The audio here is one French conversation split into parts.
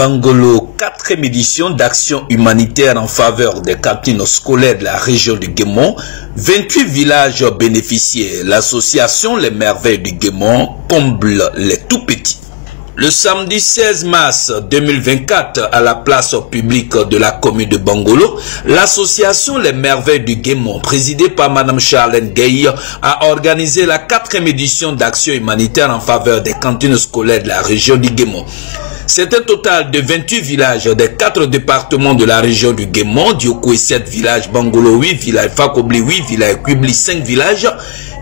Bangolo, 4e édition d'action humanitaire en faveur des cantines scolaires de la région du Guémon. 28 villages bénéficiaires. L'association Les Merveilles du Guémon comble les tout-petits. Le samedi 16 mars 2024, à la place publique de la commune de Bangolo, l'association Les Merveilles du Guémon, présidée par Madame Charlène Gueye, a organisé la 4e édition d'action humanitaire en faveur des cantines scolaires de la région du Guémon. C'est un total de 28 villages des 4 départements de la région du Guémon, Diokoui 7 villages, Bangolo 8 villages, Fakobli 8 villages, Kubli 5 villages,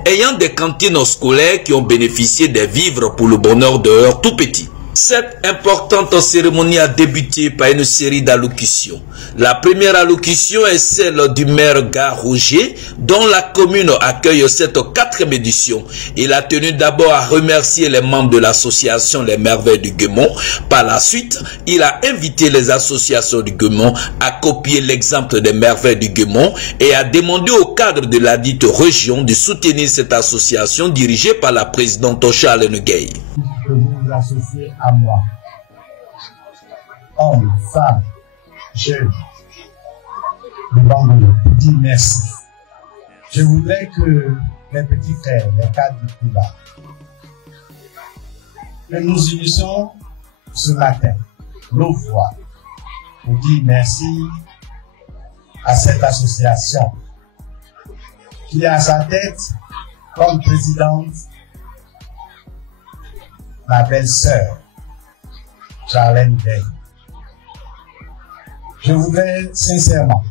ayant des cantines scolaires qui ont bénéficié des vivres pour le bonheur de leurs tout-petits. Cette importante cérémonie a débuté par une série d'allocutions. La première allocution est celle du maire Gare Roger, dont la commune accueille cette 4e édition. Il a tenu d'abord à remercier les membres de l'association Les Merveilles du Guémon. Par la suite, il a invité les associations du Guémon à copier l'exemple des Merveilles du Guémon et a demandé au cadre de la dite région de soutenir cette association dirigée par la présidente Charlène Gueye. Que vous vous associez à moi, hommes, femmes, jeunes, de Bangolo, pour dire merci. Je voudrais que mes petits frères, les cadres du plus bas, que nous unissons ce matin nos voix pour dire merci à cette association qui a à sa tête comme présidente ma belle-sœur, Charlène Gueye. Je voudrais sincèrement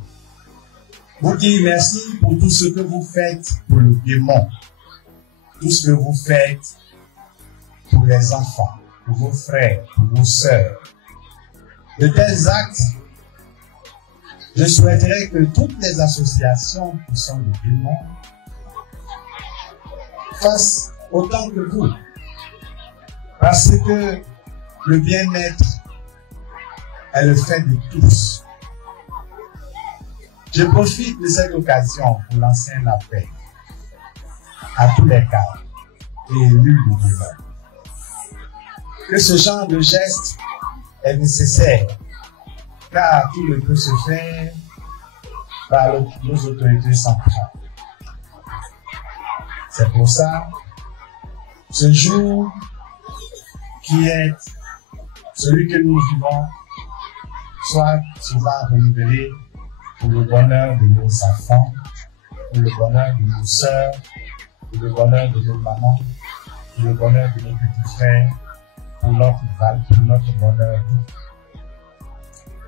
vous dire merci pour tout ce que vous faites pour le Guémon, tout ce que vous faites pour les enfants, pour vos frères, pour vos sœurs. De tels actes, je souhaiterais que toutes les associations qui sont le Guémon fassent autant que vous. Parce que le bien-être est le fait de tous. Je profite de cette occasion pour lancer un appel à tous les cadres et élus du Guémon. Que ce genre de geste est nécessaire, car tout ne peut se faire par nos autorités centrales. C'est pour ça, ce jour qui est celui que nous vivons, soit souvent renouvelé pour le bonheur de nos enfants, pour le bonheur de nos sœurs, pour le bonheur de nos mamans, pour le bonheur de nos petits frères, pour notre bonheur.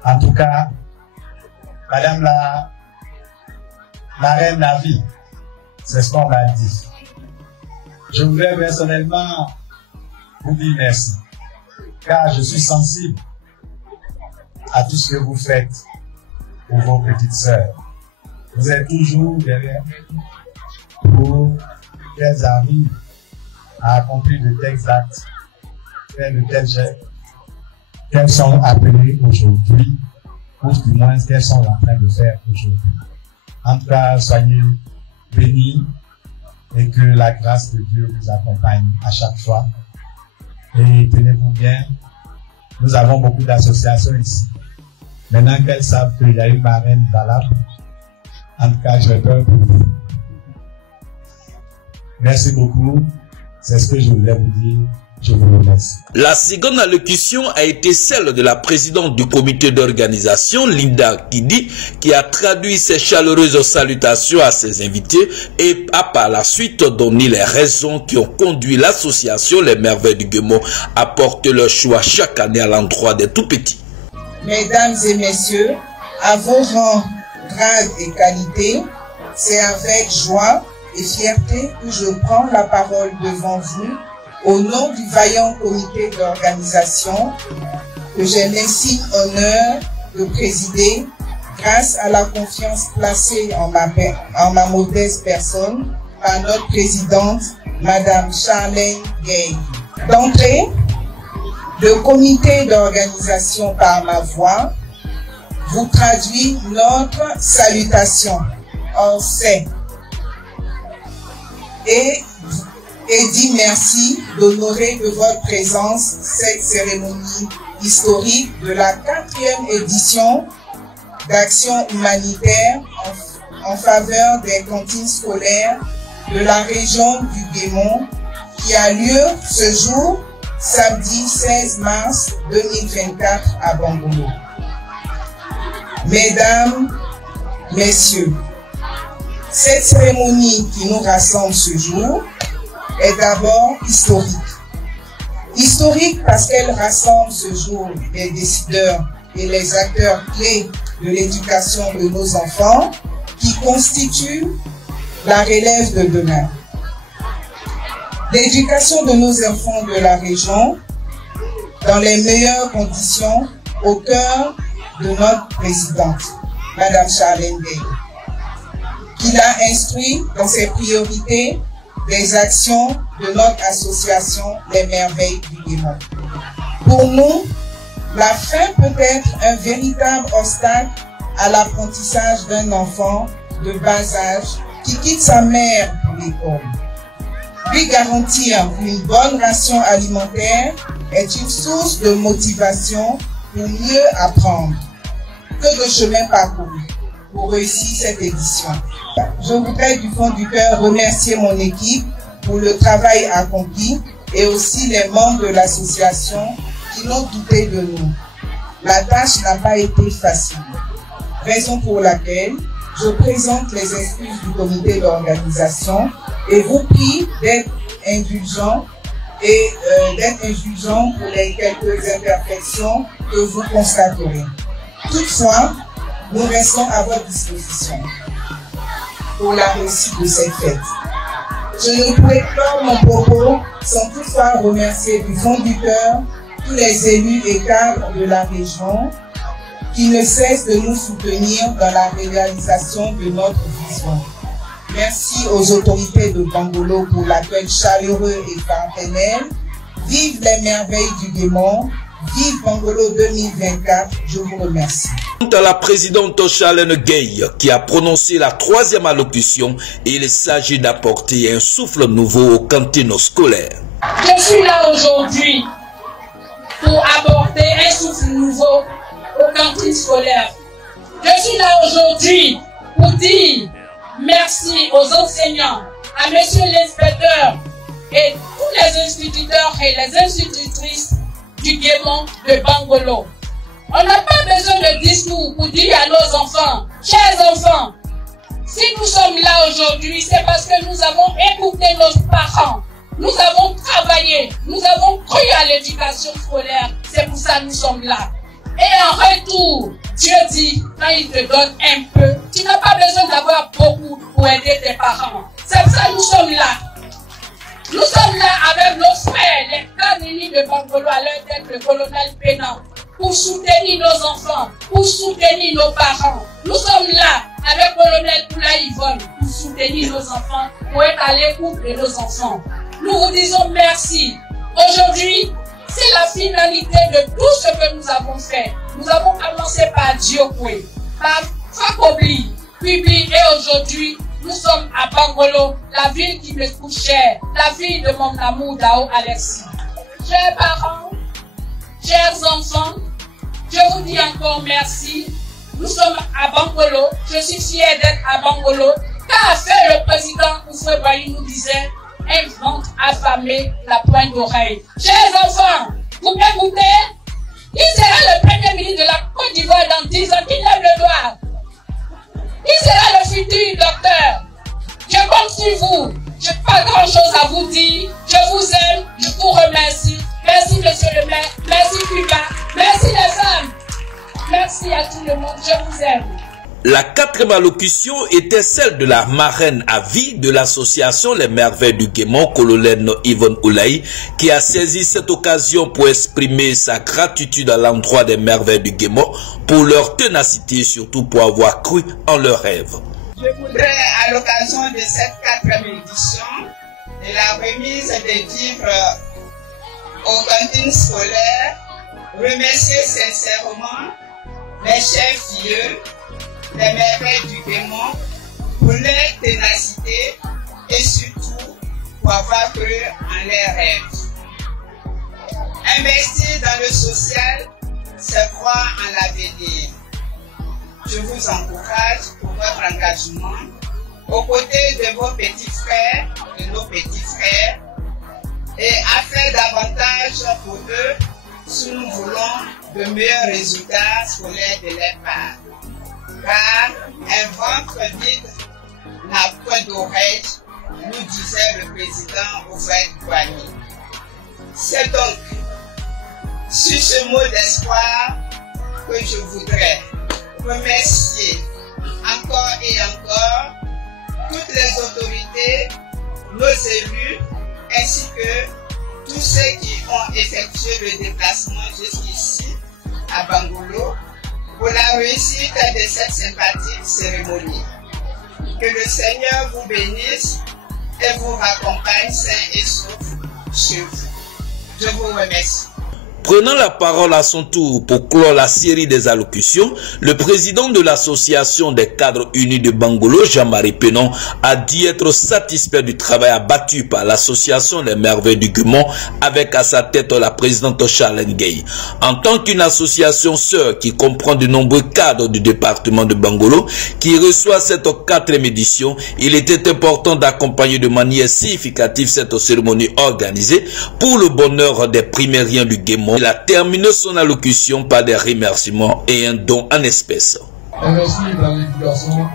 En tout cas, Madame la reine Navi, c'est ce qu'on m'a dit. Je voudrais personnellement vous dire merci, car je suis sensible à tout ce que vous faites pour vos petites sœurs. Vous êtes toujours derrière pour qu'elles arrivent à accomplir de tels actes, faire de tels gestes qu'elles sont appelées aujourd'hui, ou du moins qu'elles sont en train de faire aujourd'hui. En tout cas, soyez bénis et que la grâce de Dieu vous accompagne à chaque fois. Et tenez-vous bien, nous avons beaucoup d'associations ici. Maintenant qu'elles savent qu'il y a une marraine valable, en tout cas, j'ai peur pour vous. Merci beaucoup. C'est ce que je voulais vous dire. Je vous remercie. La seconde allocution a été celle de la présidente du comité d'organisation, Linda Kidi, qui a traduit ses chaleureuses salutations à ses invités et a par la suite donné les raisons qui ont conduit l'association Les Merveilles du Guémon à porter leur choix chaque année à l'endroit des tout-petits. Mesdames et messieurs, à vos rangs, grades et qualités, c'est avec joie et fierté que je prends la parole devant vous au nom du vaillant comité d'organisation que j'ai l'insigne honneur de présider grâce à la confiance placée en ma modeste personne par notre présidente, Madame Charlène Gueye. D'entrée, le comité d'organisation par ma voix vous traduit notre salutation en fait et dit merci d'honorer de votre présence cette cérémonie historique de la 4e édition d'action humanitaire en faveur des cantines scolaires de la région du Guémont qui a lieu ce jour, samedi 16 mars 2024 à Bangolo. Mesdames, Messieurs, cette cérémonie qui nous rassemble ce jour est d'abord historique. Historique parce qu'elle rassemble ce jour les décideurs et les acteurs clés de l'éducation de nos enfants qui constituent la relève de demain. L'éducation de nos enfants de la région dans les meilleures conditions au cœur de notre présidente, Madame Charlène Gaye, qui l'a instruit dans ses priorités des actions de notre association Les Merveilles du Guémont. Pour nous, la faim peut être un véritable obstacle à l'apprentissage d'un enfant de bas âge qui quitte sa mère pour l'école. Lui garantir une bonne ration alimentaire est une source de motivation pour mieux apprendre. Que de chemin parcouru pour réussir cette édition. Je voudrais du fond du cœur remercier mon équipe pour le travail accompli et aussi les membres de l'association qui n'ont douté de nous. La tâche n'a pas été facile, raison pour laquelle je présente les excuses du comité d'organisation et vous prie d'être indulgents pour les quelques imperfections que vous constaterez. Toutefois, nous restons à votre disposition pour la réussite de cette fête. Je ne pourrais pas mon propos sans toutefois remercier du fond du cœur tous les élus et cadres de la région qui ne cessent de nous soutenir dans la réalisation de notre vision. Merci aux autorités de Bangolo pour l'accueil chaleureux et fraternel. Vive les merveilles du Guémont. Vive Bangolo 2024. Je vous remercie. À la présidente Charlène Gaye qui a prononcé la 3e allocution, il s'agit d'apporter un souffle nouveau aux cantines scolaires. Je suis là aujourd'hui pour apporter un souffle nouveau aux cantines scolaires. Je suis là aujourd'hui pour dire merci aux enseignants, à monsieur l'inspecteur et tous les instituteurs et les institutrices du Guémont de Bangolo. On n'a pas besoin de discours pour dire à nos enfants, chers enfants, si nous sommes là aujourd'hui, c'est parce que nous avons écouté nos parents, nous avons travaillé, nous avons cru à l'éducation scolaire, c'est pour ça que nous sommes là. Et en retour, Dieu dit, quand il te donne un peu, tu n'as pas besoin d'avoir beaucoup pour aider tes parents. C'est pour ça que nous sommes là. Nous sommes là avec nos frères, les cadres unis de Bangolo à leur tête, le colonel Pénan, pour soutenir nos enfants, pour soutenir nos parents. Nous sommes là avec le colonel Poula Yvonne pour soutenir nos enfants, pour être à l'écoute de nos enfants. Nous vous disons merci. Aujourd'hui, c'est la finalité de tout ce que nous avons fait. Nous avons commencé par Diokwe, par Fakobli, Publi et aujourd'hui, nous sommes à Bangolo, la ville qui me coûte cher, la ville de mon amour Dao Alexis. Chers parents, chers enfants, je vous dis encore merci. Nous sommes à Bangolo, je suis fière d'être à Bangolo. Qu'a fait le président Oufoué Boigny nous disait, un ventre affamé, la pointe d'oreille. Chers enfants, vous m'écoutez? Qui sera le premier ministre de la Côte d'Ivoire dans 10 ans? Qui lève le doigt? Qui sera le futur docteur? Je compte sur vous. Je n'ai pas grand chose à vous dire. Je vous aime. Je vous remercie. Merci, monsieur le maire. Merci, Cuba. Merci, les femmes. Merci à tout le monde. Je vous aime. La 4e allocution était celle de la marraine à vie de l'association Les Merveilles du Guémont, colonel Yvonne Oulaï, qui a saisi cette occasion pour exprimer sa gratitude à l'endroit des Merveilles du Guémont pour leur ténacité, surtout pour avoir cru en leurs rêves. Je voudrais, à l'occasion de cette 4e édition, de la remise des livres aux cantines scolaires, remercier sincèrement mes chers vieux, les merveilles du Guémont, pour leur ténacité et surtout pour avoir cru en leurs rêves. Investir dans le social, c'est croire en l'avenir. Je vous encourage pour votre engagement aux côtés de vos petits frères, de nos petits frères, et à faire davantage pour eux si nous voulons de meilleurs résultats scolaires de leur part. Car un ventre vide n'a point d'oreille, nous disait le président Houphouët-Boigny. C'est donc sur ce mot d'espoir que je voudrais remercier encore et encore toutes les autorités, nos élus, ainsi que tous ceux qui ont effectué le déplacement jusqu'ici à Bangolo pour la réussite de cette sympathique cérémonie. Que le Seigneur vous bénisse et vous raccompagne sains et saufs chez vous. Je vous remercie. Prenant la parole à son tour pour clore la série des allocutions, le président de l'association des cadres unis de Bangolo, Jean-Marie Pénon, a dit être satisfait du travail abattu par l'association Les Merveilles du Guemon avec à sa tête la présidente Charlène Gueye. En tant qu'une association sœur qui comprend de nombreux cadres du département de Bangolo, qui reçoit cette 4e édition, il était important d'accompagner de manière significative cette cérémonie organisée pour le bonheur des primériens du Guemon. Il a terminé son allocution par des remerciements et un don en espèces. Investir dans l'éducation,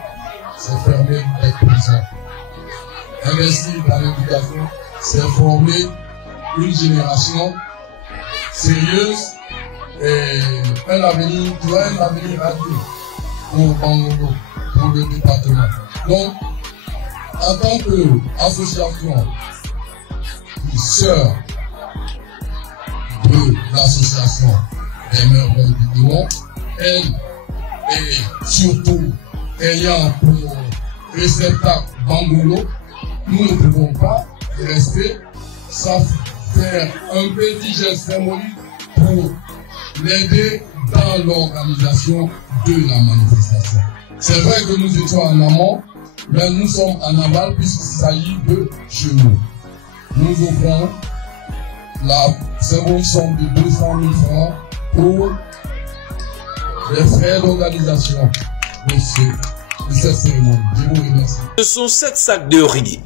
c'est fermer des prisons. Investir dans l'éducation, c'est former une génération sérieuse et un avenir radieux pour Bangolo, pour le département. Donc, en tant qu'association sœur de l'association des Merveilles du Guemon, elle est surtout ayant pour réceptacle Bangolo, nous ne pouvons pas rester sans faire un petit geste symbolique pour l'aider dans l'organisation de la manifestation. C'est vrai que nous étions en amont, mais nous sommes en aval puisqu'il s'agit de chez nous. Nous offrons la seconde somme de 200 000 francs pour les frais d'organisation de cette cérémonie. Je vous remercie. Ce sont 7 sacs de riz,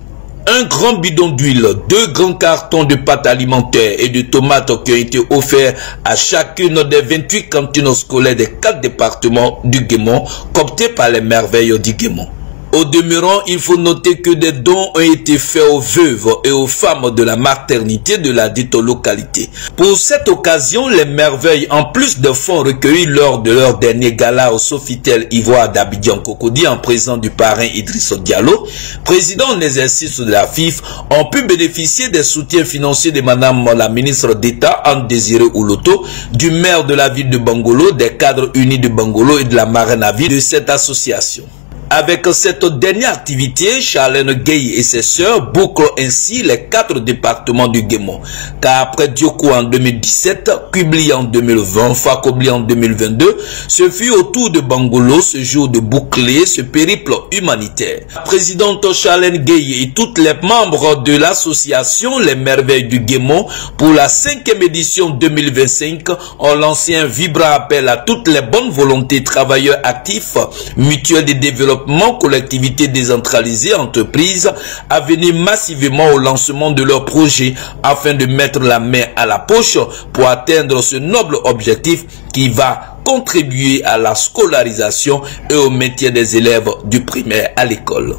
un grand bidon d'huile, 2 grands cartons de pâtes alimentaires et de tomates qui ont été offerts à chacune des 28 cantines scolaires des 4 départements du Guemon, cooptées par les Merveilles du Guemon. Au demeurant, il faut noter que des dons ont été faits aux veuves et aux femmes de la maternité de la dite localité. Pour cette occasion, les Merveilles, en plus de fonds recueillis lors de leur dernier gala au Sofitel Ivoire d'Abidjan Cocody en présence du parrain Idriss Diallo, président en exercice de la FIF, ont pu bénéficier des soutiens financiers de madame la ministre d'État Anne Désirée Ouloto, du maire de la ville de Bangolo, des cadres unis de Bangolo et de la marraine à vie de cette association. Avec cette dernière activité, Charlène Gueye et ses sœurs bouclent ainsi les 4 départements du Guemon. Car après Diokou en 2017, Kubli en 2020, Fakobli en 2022, ce fut au tour de Bangolo ce jour de boucler ce périple humanitaire. La présidente Charlène Gueye et toutes les membres de l'association Les Merveilles du Guemon pour la 5e édition 2025 ont lancé un vibrant appel à toutes les bonnes volontés travailleurs actifs, mutuelles de développement, collectivités décentralisées, entreprises, à venir massivement au lancement de leurs projets afin de mettre la main à la poche pour atteindre ce noble objectif qui va contribuer à la scolarisation et au maintien des élèves du primaire à l'école.